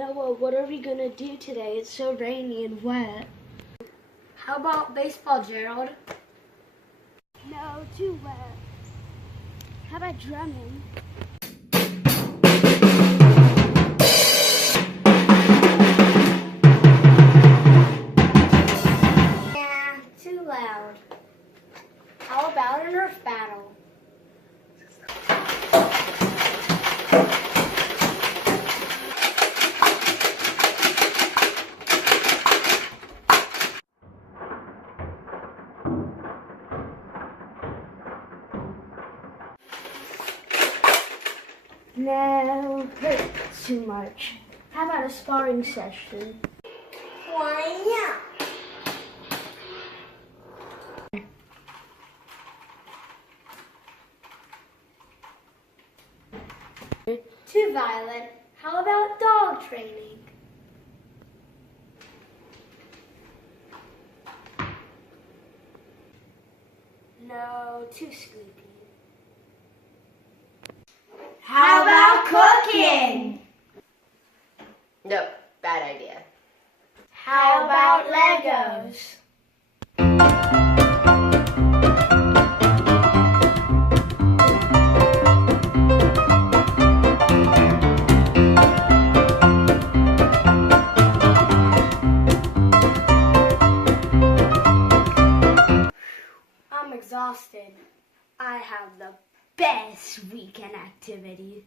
Noah, what are we gonna do today? It's so rainy and wet. How about baseball, Gerald? No, too wet. How about drumming? Yeah, too loud. How about a Nerf battle? No, that's too much. How about a sparring session? Why not? Too violent. How about dog training? No, too squeaky. How about cooking? Nope, bad idea. How about Legos? I'm exhausted. I have the best weekend activity.